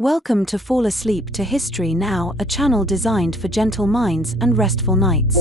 Welcome to Fall Asleep to History Now, a channel designed for gentle minds and restful nights.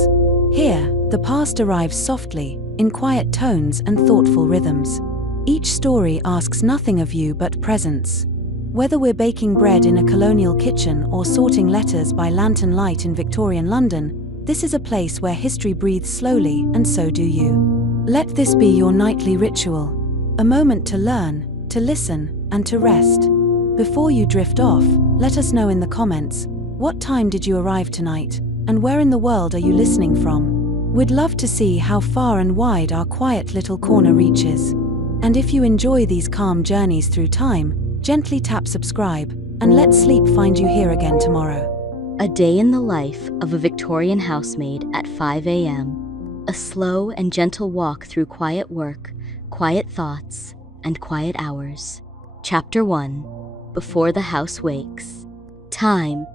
Here, the past arrives softly, in quiet tones and thoughtful rhythms. Each story asks nothing of you but presence. Whether we're baking bread in a colonial kitchen or sorting letters by lantern light in Victorian London, this is a place where history breathes slowly, and so do you. Let this be your nightly ritual, a moment to learn, to listen, and to rest. Before you drift off, let us know in the comments, what time did you arrive tonight, and where in the world are you listening from? We'd love to see how far and wide our quiet little corner reaches. And if you enjoy these calm journeys through time, gently tap subscribe, and let sleep find you here again tomorrow. A day in the life of a Victorian housemaid at 5 a.m. A slow and gentle walk through quiet work, quiet thoughts, and quiet hours. Chapter 1. Before the house wakes. Time,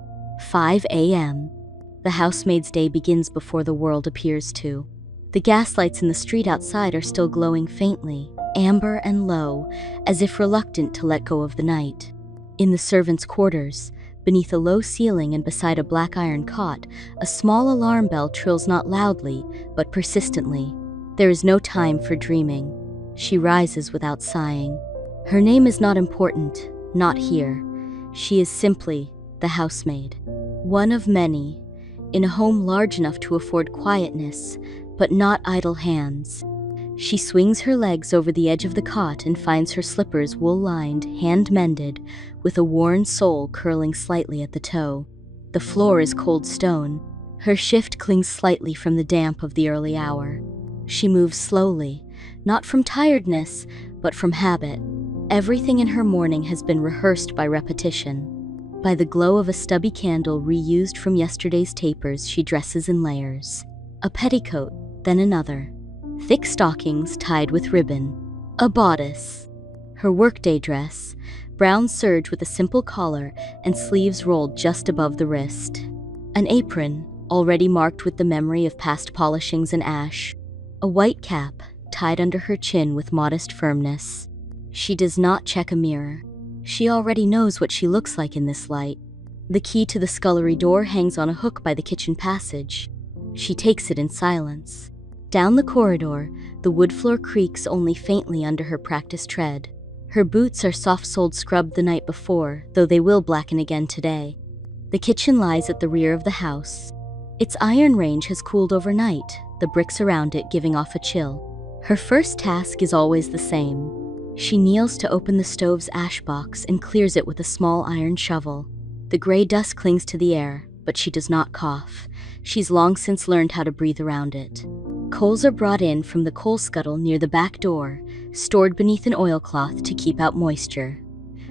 5 a.m. The housemaid's day begins before the world appears to. The gaslights in the street outside are still glowing faintly, amber and low, as if reluctant to let go of the night. In the servants' quarters, beneath a low ceiling and beside a black iron cot, a small alarm bell trills not loudly, but persistently. There is no time for dreaming. She rises without sighing. Her name is not important, not here. She is simply the housemaid. One of many, in a home large enough to afford quietness, but not idle hands. She swings her legs over the edge of the cot and finds her slippers wool-lined, hand-mended, with a worn sole curling slightly at the toe. The floor is cold stone. Her shift clings slightly from the damp of the early hour. She moves slowly, not from tiredness, but from habit. Everything in her morning has been rehearsed by repetition. By the glow of a stubby candle reused from yesterday's tapers, she dresses in layers. A petticoat, then another. Thick stockings tied with ribbon. A bodice. Her workday dress, brown serge with a simple collar and sleeves rolled just above the wrist. An apron, already marked with the memory of past polishings and ash. A white cap, tied under her chin with modest firmness. She does not check a mirror. She already knows what she looks like in this light. The key to the scullery door hangs on a hook by the kitchen passage. She takes it in silence. Down the corridor, the wood floor creaks only faintly under her practiced tread. Her boots are soft-soled scrubbed the night before, though they will blacken again today. The kitchen lies at the rear of the house. Its iron range has cooled overnight, the bricks around it giving off a chill. Her first task is always the same. She kneels to open the stove's ash box and clears it with a small iron shovel. The gray dust clings to the air, but she does not cough. She's long since learned how to breathe around it. Coals are brought in from the coal scuttle near the back door, stored beneath an oilcloth to keep out moisture.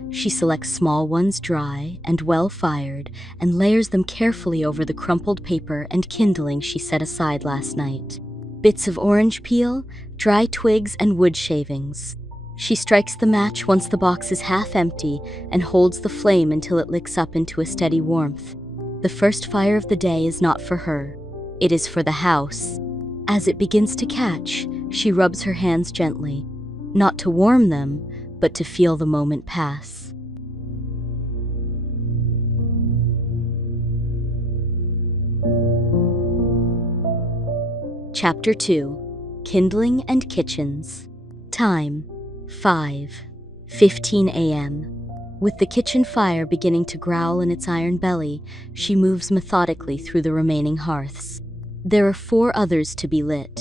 She selects small ones dry and well-fired and layers them carefully over the crumpled paper and kindling she set aside last night. Bits of orange peel, dry twigs, and wood shavings. She strikes the match once the box is half empty and holds the flame until it licks up into a steady warmth. The first fire of the day is not for her. It is for the house. As it begins to catch, she rubs her hands gently, not to warm them, but to feel the moment pass. Chapter 2. Kindling and Kitchens. Time, 5:15 a.m. With the kitchen fire beginning to growl in its iron belly, she moves methodically through the remaining hearths. There are 4 others to be lit.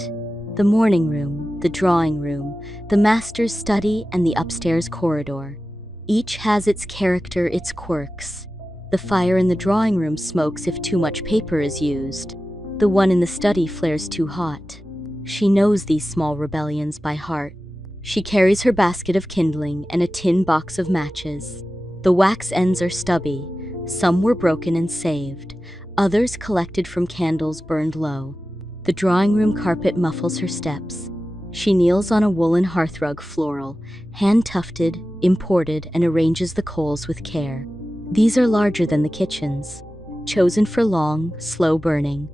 The morning room, the drawing room, the master's study, and the upstairs corridor. Each has its character, its quirks. The fire in the drawing room smokes if too much paper is used. The one in the study flares too hot. She knows these small rebellions by heart. She carries her basket of kindling and a tin box of matches. The wax ends are stubby. Some were broken and saved. Others collected from candles burned low. The drawing room carpet muffles her steps. She kneels on a woolen hearthrug floral, hand-tufted, imported, and arranges the coals with care. These are larger than the kitchen's, chosen for long, slow burning.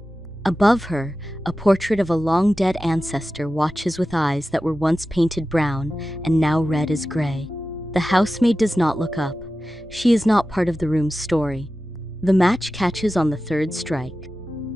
Above her, a portrait of a long-dead ancestor watches with eyes that were once painted brown and now red as gray. The housemaid does not look up. She is not part of the room's story. The match catches on the third strike.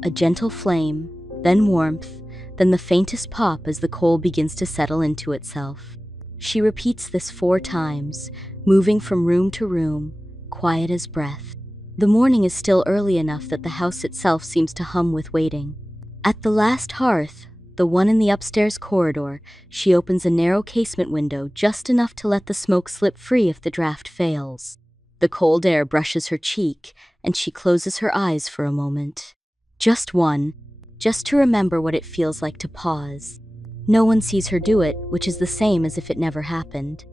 A gentle flame, then warmth, then the faintest pop as the coal begins to settle into itself. She repeats this 4 times, moving from room to room, quiet as breath. The morning is still early enough that the house itself seems to hum with waiting. At the last hearth, the one in the upstairs corridor, she opens a narrow casement window just enough to let the smoke slip free if the draft fails. The cold air brushes her cheek, and she closes her eyes for a moment. Just one, just to remember what it feels like to pause. No one sees her do it, which is the same as if it never happened.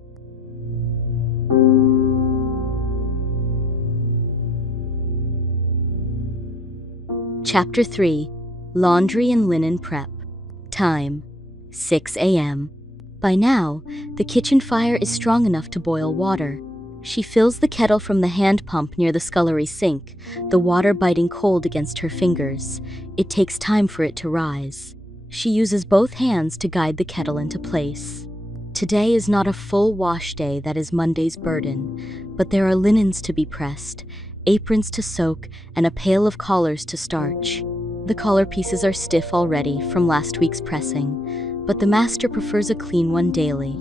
Chapter 3. Laundry and Linen Prep. Time: 6 a.m. By now, the kitchen fire is strong enough to boil water. She fills the kettle from the hand pump near the scullery sink, the water biting cold against her fingers. It takes time for it to rise. She uses both hands to guide the kettle into place. Today is not a full wash day that is Monday's burden, but there are linens to be pressed, aprons to soak, and a pail of collars to starch. The collar pieces are stiff already from last week's pressing, but the master prefers a clean one daily.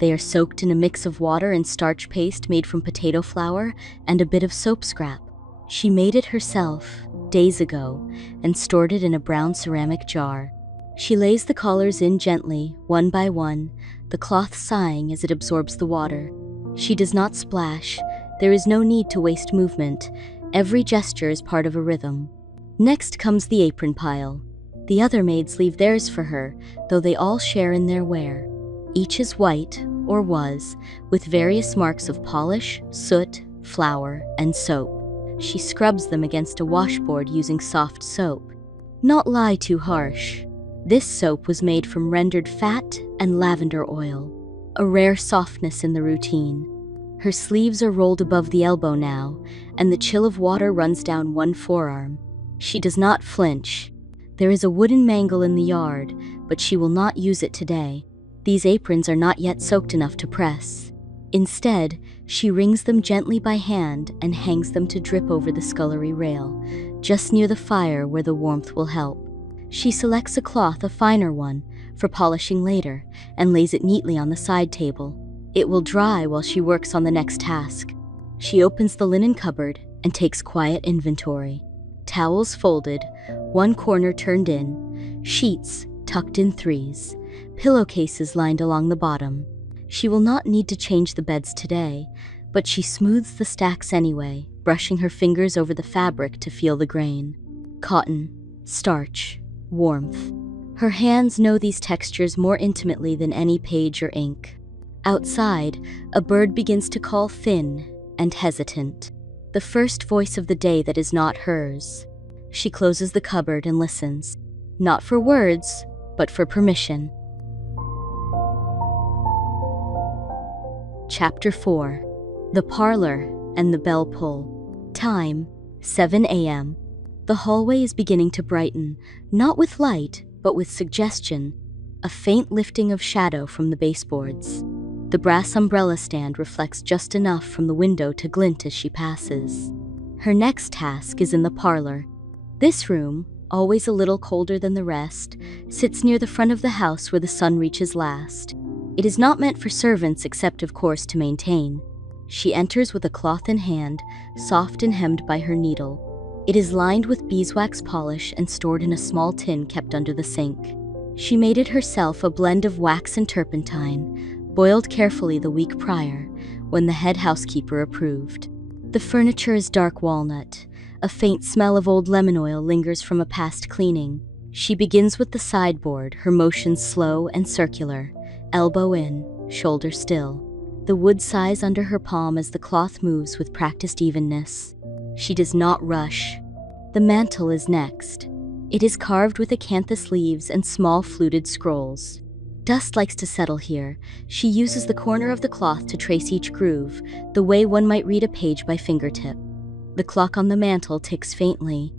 They are soaked in a mix of water and starch paste made from potato flour and a bit of soap scrap. She made it herself, days ago, and stored it in a brown ceramic jar. She lays the collars in gently, one by one, the cloth sighing as it absorbs the water. She does not splash. There is no need to waste movement. Every gesture is part of a rhythm. Next comes the apron pile. The other maids leave theirs for her, though they all share in their wear. Each is white, or was, with various marks of polish, soot, flour, and soap. She scrubs them against a washboard using soft soap. Not lye too harsh. This soap was made from rendered fat and lavender oil, a rare softness in the routine. Her sleeves are rolled above the elbow now, and the chill of water runs down one forearm. She does not flinch. There is a wooden mangle in the yard, but she will not use it today. These aprons are not yet soaked enough to press. Instead, she wrings them gently by hand and hangs them to drip over the scullery rail, just near the fire where the warmth will help. She selects a cloth, a finer one, for polishing later, and lays it neatly on the side table. It will dry while she works on the next task. She opens the linen cupboard and takes quiet inventory. Towels folded, one corner turned in, sheets tucked in threes, pillowcases lined along the bottom. She will not need to change the beds today, but she smooths the stacks anyway, brushing her fingers over the fabric to feel the grain. Cotton, starch, warmth. Her hands know these textures more intimately than any page or ink. Outside, a bird begins to call thin and hesitant, the first voice of the day that is not hers. She closes the cupboard and listens, not for words, but for permission. Chapter 4. The Parlor and the Bell Pull. Time: 7 a.m. The hallway is beginning to brighten, not with light, but with suggestion, a faint lifting of shadow from the baseboards. The brass umbrella stand reflects just enough from the window to glint as she passes. Her next task is in the parlor. This room, always a little colder than the rest, sits near the front of the house where the sun reaches last. It is not meant for servants except, of course, to maintain. She enters with a cloth in hand, soft and hemmed by her needle. It is lined with beeswax polish and stored in a small tin kept under the sink. She made it herself, a blend of wax and turpentine, boiled carefully the week prior, when the head housekeeper approved. The furniture is dark walnut. A faint smell of old lemon oil lingers from a past cleaning. She begins with the sideboard, her motions slow and circular, elbow in, shoulder still. The wood sighs under her palm as the cloth moves with practiced evenness. She does not rush. The mantel is next. It is carved with acanthus leaves and small fluted scrolls. Dust likes to settle here. She uses the corner of the cloth to trace each groove, the way one might read a page by fingertip. The clock on the mantel ticks faintly.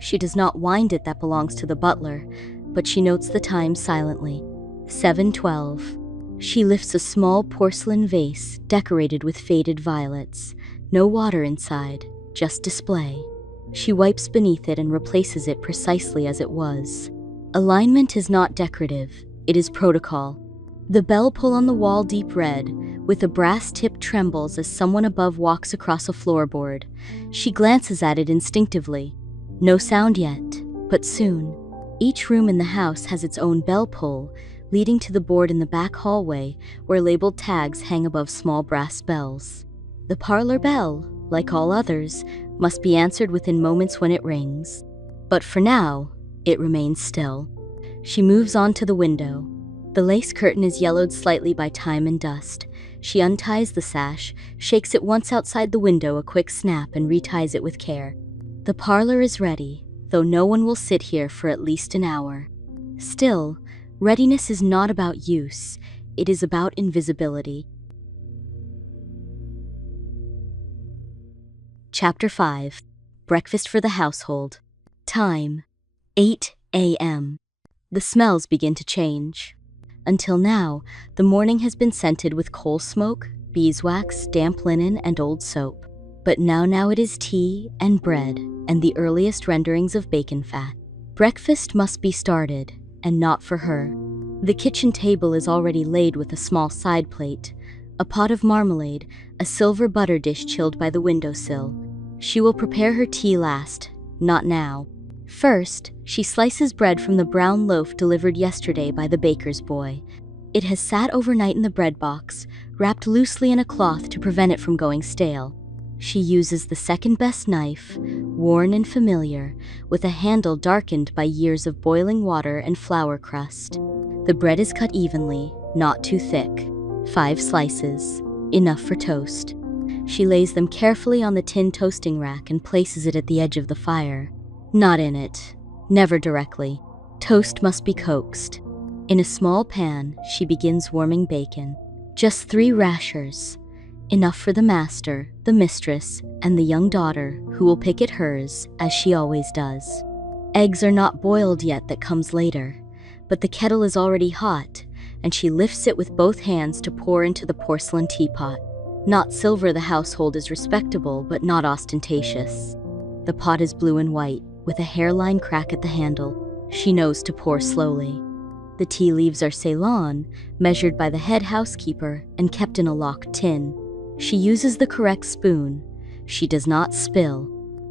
She does not wind it, that belongs to the butler, but she notes the time silently. 7:12. She lifts a small porcelain vase decorated with faded violets. No water inside, just display. She wipes beneath it and replaces it precisely as it was. Alignment is not decorative, it is protocol. The bell pull on the wall deep red, with a brass tip trembles as someone above walks across a floorboard. She glances at it instinctively. No sound yet, but soon. Each room in the house has its own bell pull, leading to the board in the back hallway where labeled tags hang above small brass bells. The parlor bell, like all others, must be answered within moments when it rings. But for now, it remains still. She moves on to the window. The lace curtain is yellowed slightly by time and dust. She unties the sash, shakes it once outside the window a quick snap, and reties it with care. The parlor is ready, though no one will sit here for at least an hour. Still, readiness is not about use, it is about invisibility. Chapter 5. Breakfast for the household. Time: 8 a.m. The smells begin to change. Until now, the morning has been scented with coal smoke, beeswax, damp linen, and old soap. But now it is tea and bread and the earliest renderings of bacon fat. Breakfast must be started, and not for her. The kitchen table is already laid with a small side plate, a pot of marmalade, a silver butter dish chilled by the windowsill. She will prepare her tea last, not now. First, she slices bread from the brown loaf delivered yesterday by the baker's boy. It has sat overnight in the bread box, wrapped loosely in a cloth to prevent it from going stale. She uses the second-best knife, worn and familiar, with a handle darkened by years of boiling water and flour crust. The bread is cut evenly, not too thick. 5 slices, enough for toast. She lays them carefully on the tin toasting rack and places it at the edge of the fire. Not in it, never directly. Toast must be coaxed. In a small pan, she begins warming bacon. Just 3 rashers. Enough for the master, the mistress, and the young daughter, who will pick at hers, as she always does. Eggs are not boiled yet, that comes later. But the kettle is already hot, and she lifts it with both hands to pour into the porcelain teapot. Not silver, the household is respectable, but not ostentatious. The pot is blue and white, with a hairline crack at the handle. She knows to pour slowly. The tea leaves are Ceylon, measured by the head housekeeper and kept in a locked tin. She uses the correct spoon. She does not spill.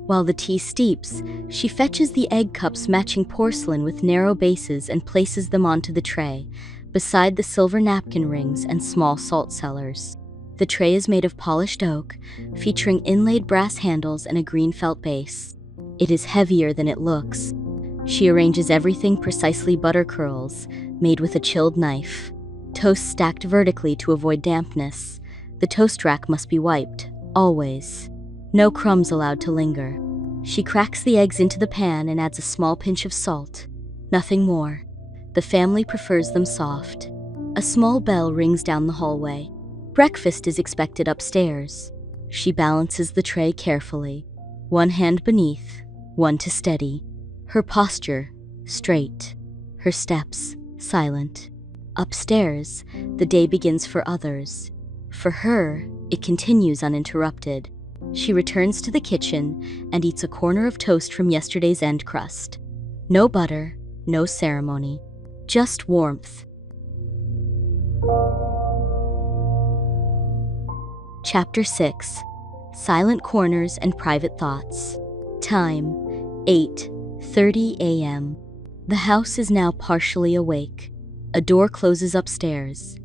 While the tea steeps, she fetches the egg cups matching porcelain with narrow bases and places them onto the tray, beside the silver napkin rings and small salt cellars. The tray is made of polished oak, featuring inlaid brass handles and a green felt base. It is heavier than it looks. She arranges everything precisely: butter curls, made with a chilled knife. Toast stacked vertically to avoid dampness. The toast rack must be wiped, always. No crumbs allowed to linger. She cracks the eggs into the pan and adds a small pinch of salt. Nothing more. The family prefers them soft. A small bell rings down the hallway. Breakfast is expected upstairs. She balances the tray carefully. One hand beneath, one to steady. Her posture, straight. Her steps, silent. Upstairs, the day begins for others. For her, it continues uninterrupted. She returns to the kitchen and eats a corner of toast from yesterday's end crust. No butter, no ceremony, just warmth. Chapter 6. Silent Corners and Private Thoughts. Time: 8:30 a.m. The house is now partially awake. A door closes upstairs.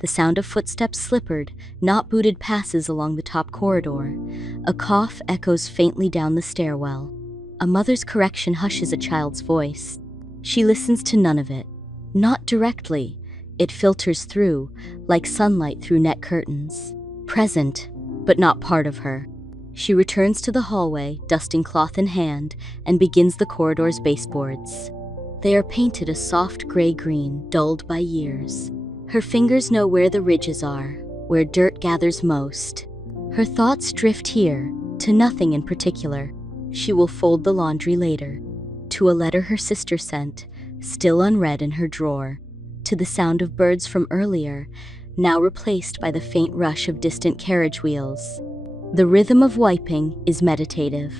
The sound of footsteps slippered, not booted, passes along the top corridor. A cough echoes faintly down the stairwell. A mother's correction hushes a child's voice. She listens to none of it. Not directly. It filters through, like sunlight through net curtains. Present, but not part of her. She returns to the hallway, dusting cloth in hand, and begins the corridor's baseboards. They are painted a soft gray-green, dulled by years. Her fingers know where the ridges are, where dirt gathers most. Her thoughts drift here, to nothing in particular. She will fold the laundry later. To a letter her sister sent, still unread in her drawer. To the sound of birds from earlier, now replaced by the faint rush of distant carriage wheels. The rhythm of wiping is meditative.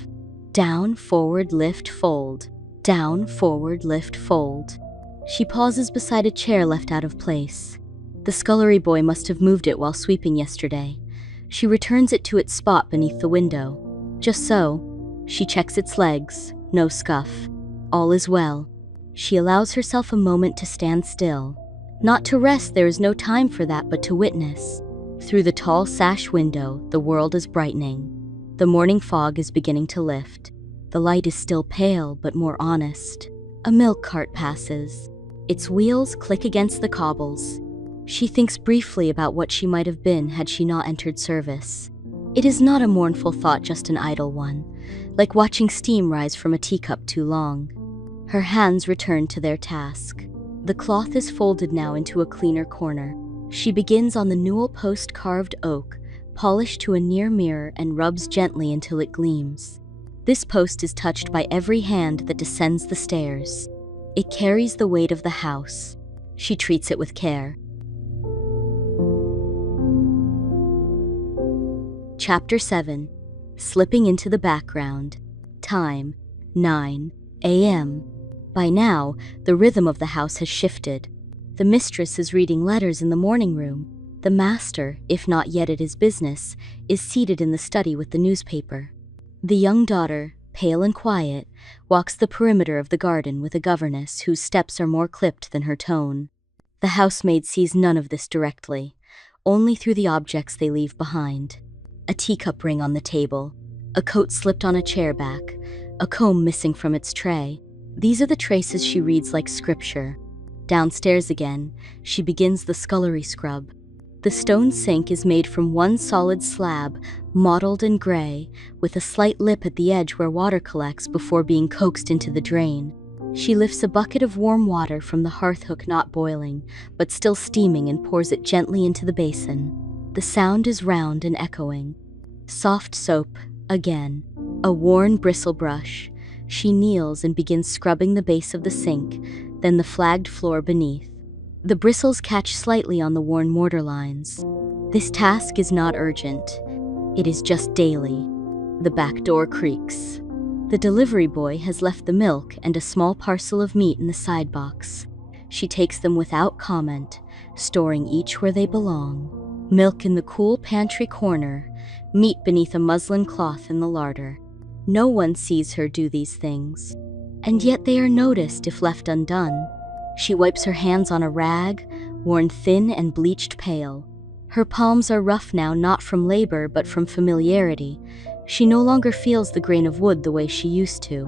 Down, forward, lift, fold. Down, forward, lift, fold. She pauses beside a chair left out of place. The scullery boy must have moved it while sweeping yesterday. She returns it to its spot beneath the window. Just so. She checks its legs. No scuff. All is well. She allows herself a moment to stand still. Not to rest, there is no time for that, but to witness. Through the tall sash window, the world is brightening. The morning fog is beginning to lift. The light is still pale, but more honest. A milk cart passes. Its wheels click against the cobbles. She thinks briefly about what she might have been had she not entered service. It is not a mournful thought, just an idle one, like watching steam rise from a teacup too long. Her hands return to their task. The cloth is folded now into a cleaner corner. She begins on the newel post carved oak, polished to a near mirror, and rubs gently until it gleams. This post is touched by every hand that descends the stairs. It carries the weight of the house. She treats it with care. Chapter 7. Slipping into the background. Time, 9 a.m. By now, the rhythm of the house has shifted. The mistress is reading letters in the morning room. The master, if not yet at his business, is seated in the study with the newspaper. The young daughter, pale and quiet, walks the perimeter of the garden with a governess whose steps are more clipped than her tone. The housemaid sees none of this directly, only through the objects they leave behind. A teacup ring on the table, a coat slipped on a chair back, a comb missing from its tray. These are the traces she reads like scripture. Downstairs again, she begins the scullery scrub. The stone sink is made from one solid slab, mottled and gray, with a slight lip at the edge where water collects before being coaxed into the drain. She lifts a bucket of warm water from the hearth hook, not boiling, but still steaming, and pours it gently into the basin. The sound is round and echoing. Soft soap, again. A worn bristle brush. She kneels and begins scrubbing the base of the sink, then the flagged floor beneath. The bristles catch slightly on the worn mortar lines. This task is not urgent. It is just daily. The back door creaks. The delivery boy has left the milk and a small parcel of meat in the side box. She takes them without comment, storing each where they belong. Milk in the cool pantry corner, meat beneath a muslin cloth in the larder. No one sees her do these things, and yet they are noticed if left undone. She wipes her hands on a rag, worn thin and bleached pale. Her palms are rough now, not from labor but from familiarity. She no longer feels the grain of wood the way she used to.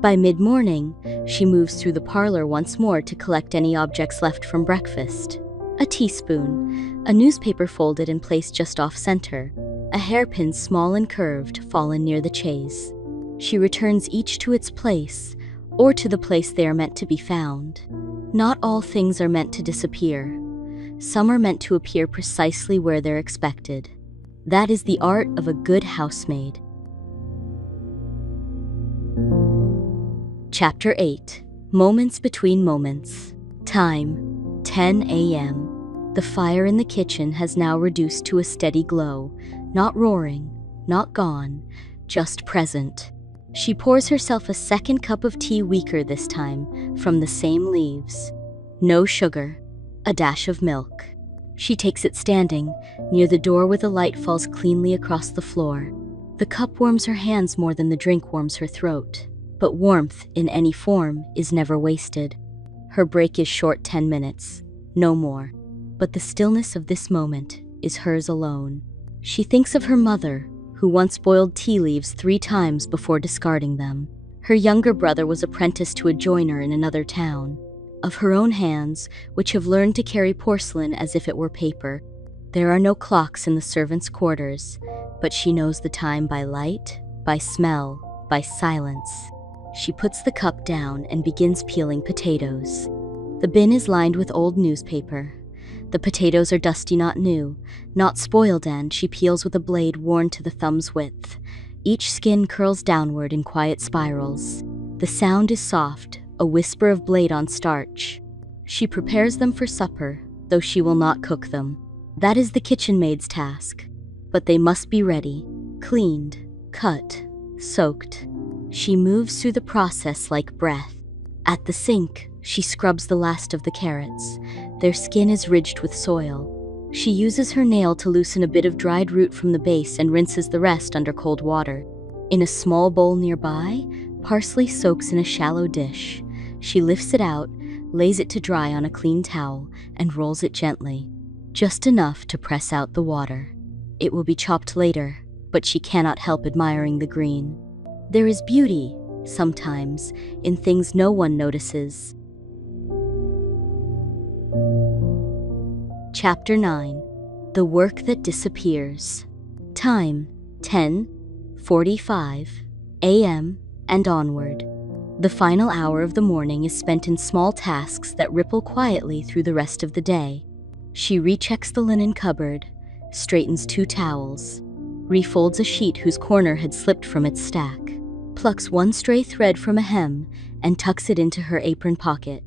By mid-morning, she moves through the parlor once more to collect any objects left from breakfast. A teaspoon, a newspaper folded and placed just off-center, a hairpin small and curved, fallen near the chaise. She returns each to its place, or to the place they are meant to be found. Not all things are meant to disappear. Some are meant to appear precisely where they're expected. That is the art of a good housemaid. Chapter 8. Moments between moments. Time, 10 a.m. The fire in the kitchen has now reduced to a steady glow, not roaring, not gone, just present. She pours herself a second cup of tea, weaker this time, from the same leaves. No sugar, a dash of milk. She takes it standing, near the door where the light falls cleanly across the floor. The cup warms her hands more than the drink warms her throat. But warmth, in any form, is never wasted. Her break is short, 10 minutes, no more. But the stillness of this moment is hers alone. She thinks of her mother, who once boiled tea leaves 3 times before discarding them. Her younger brother was apprenticed to a joiner in another town. Of her own hands, which have learned to carry porcelain as if it were paper. There are no clocks in the servants' quarters, but she knows the time by light, by smell, by silence. She puts the cup down and begins peeling potatoes. The bin is lined with old newspaper. The potatoes are dusty, not new, not spoiled, and she peels with a blade worn to the thumb's width. Each skin curls downward in quiet spirals. The sound is soft, a whisper of blade on starch. She prepares them for supper, though she will not cook them. That is the kitchen maid's task. But they must be ready, cleaned, cut, soaked. She moves through the process like breath. At the sink, she scrubs the last of the carrots. Their skin is ridged with soil. She uses her nail to loosen a bit of dried root from the base and rinses the rest under cold water. In a small bowl nearby, parsley soaks in a shallow dish. She lifts it out, lays it to dry on a clean towel, and rolls it gently, just enough to press out the water. It will be chopped later, but she cannot help admiring the green. There is beauty, sometimes, in things no one notices. Chapter 9. The Work That Disappears. Time, 10:45 a.m. and onward. The final hour of the morning is spent in small tasks that ripple quietly through the rest of the day. She rechecks the linen cupboard, straightens 2 towels, refolds a sheet whose corner had slipped from its stack, plucks one stray thread from a hem, and tucks it into her apron pocket.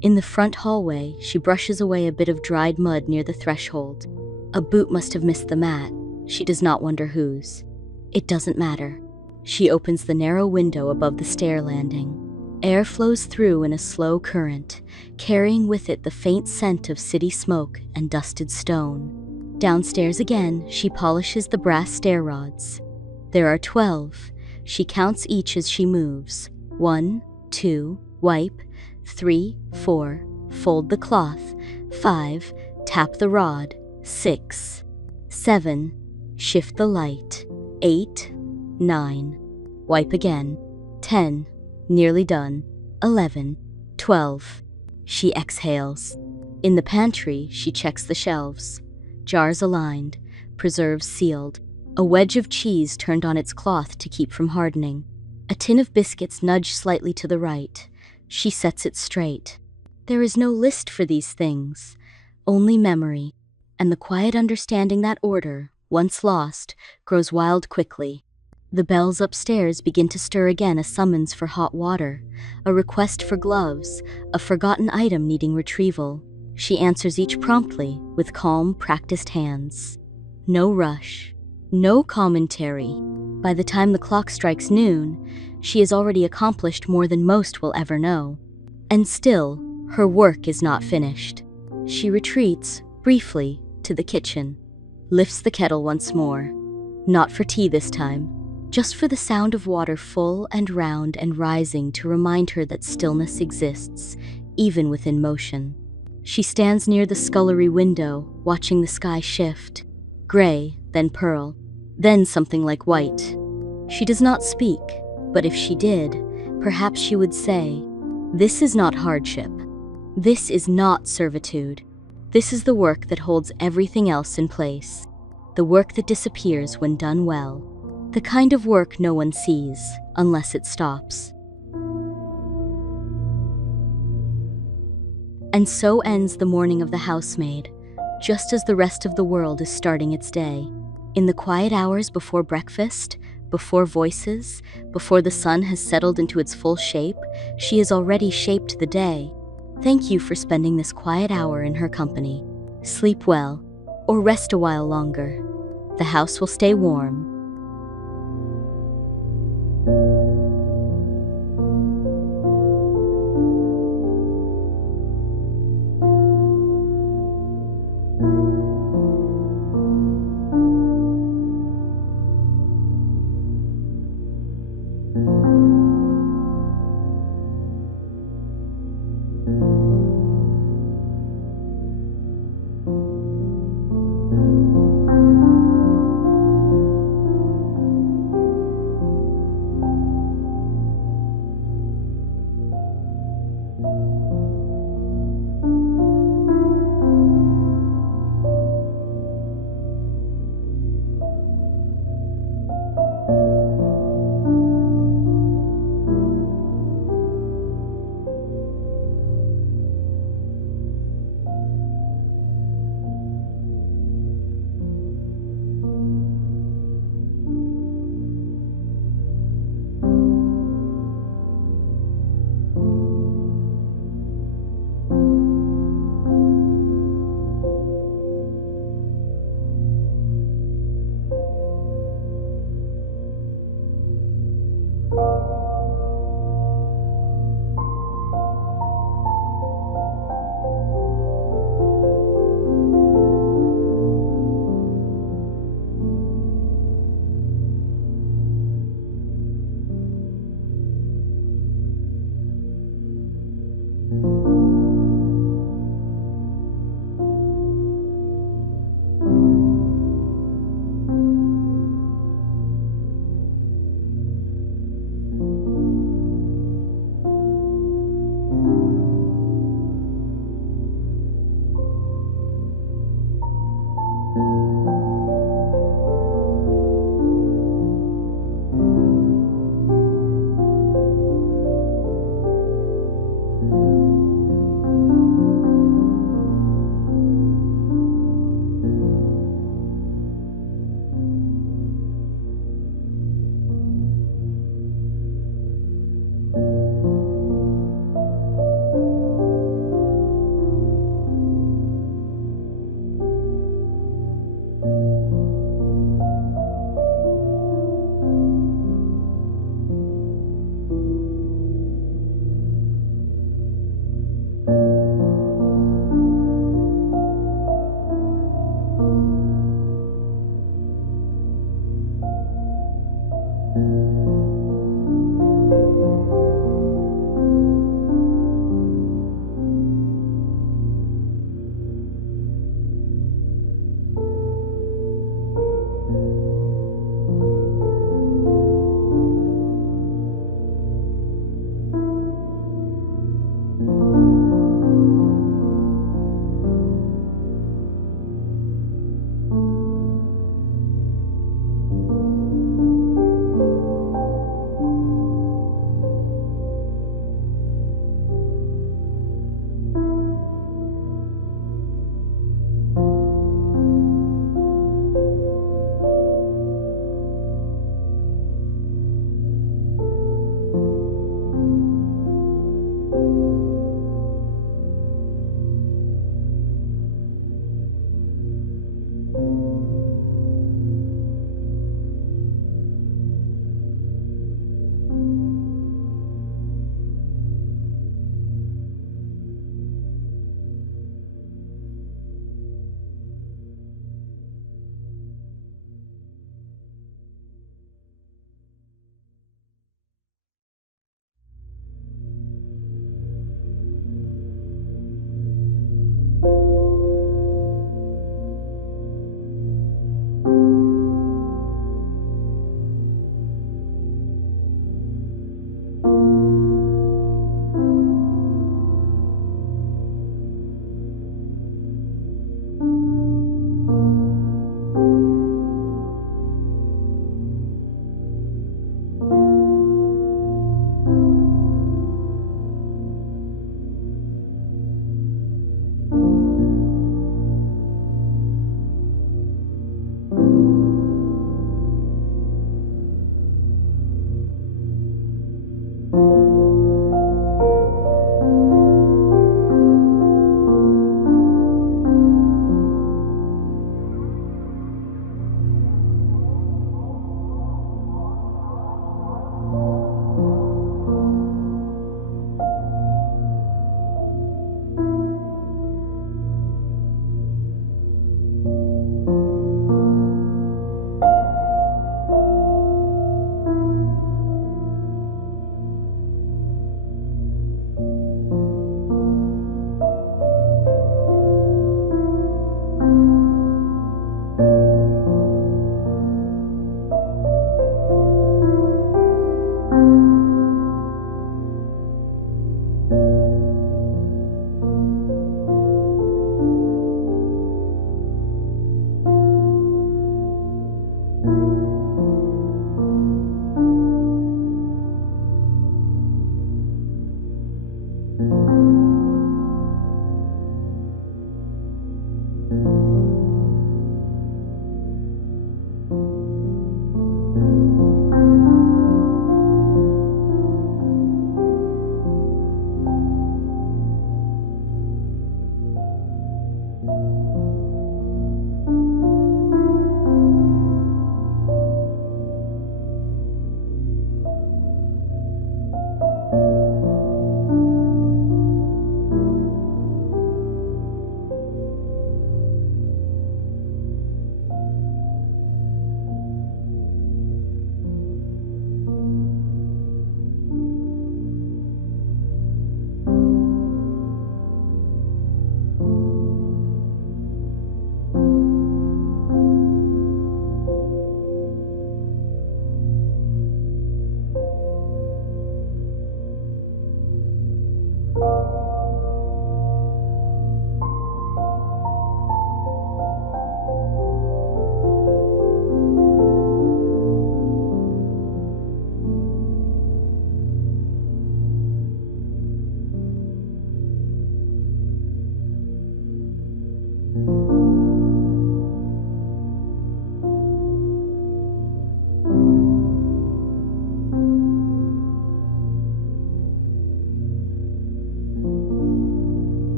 In the front hallway, she brushes away a bit of dried mud near the threshold. A boot must have missed the mat. She does not wonder whose. It doesn't matter. She opens the narrow window above the stair landing. Air flows through in a slow current, carrying with it the faint scent of city smoke and dusted stone. Downstairs again, she polishes the brass stair rods. There are 12. She counts each as she moves. 1, 2, wipe. 3, 4, fold the cloth. 5, tap the rod. 6, 7, shift the light. 8, 9, wipe again. 10, nearly done. 11, 12. She exhales. In the pantry, she checks the shelves. Jars aligned, preserves sealed. A wedge of cheese turned on its cloth to keep from hardening. A tin of biscuits nudged slightly to the right. She sets it straight. There is no list for these things, only memory, and the quiet understanding that order, once lost, grows wild quickly. The bells upstairs begin to stir again, a summons for hot water, a request for gloves, a forgotten item needing retrieval. She answers each promptly, with calm, practiced hands. No rush, no commentary. By the time the clock strikes noon, she has already accomplished more than most will ever know. And still, her work is not finished. She retreats, briefly, to the kitchen, lifts the kettle once more. Not for tea this time, just for the sound of water full and round and rising to remind her that stillness exists, even within motion. She stands near the scullery window, watching the sky shift. Gray, then pearl, then something like white. She does not speak, but if she did, perhaps she would say, "This is not hardship. This is not servitude. This is the work that holds everything else in place. The work that disappears when done well. The kind of work no one sees, unless it stops." And so ends the morning of the housemaid, just as the rest of the world is starting its day. In the quiet hours before breakfast, before voices, before the sun has settled into its full shape, she has already shaped the day. Thank you for spending this quiet hour in her company. Sleep well, or rest a while longer. The house will stay warm.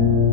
you.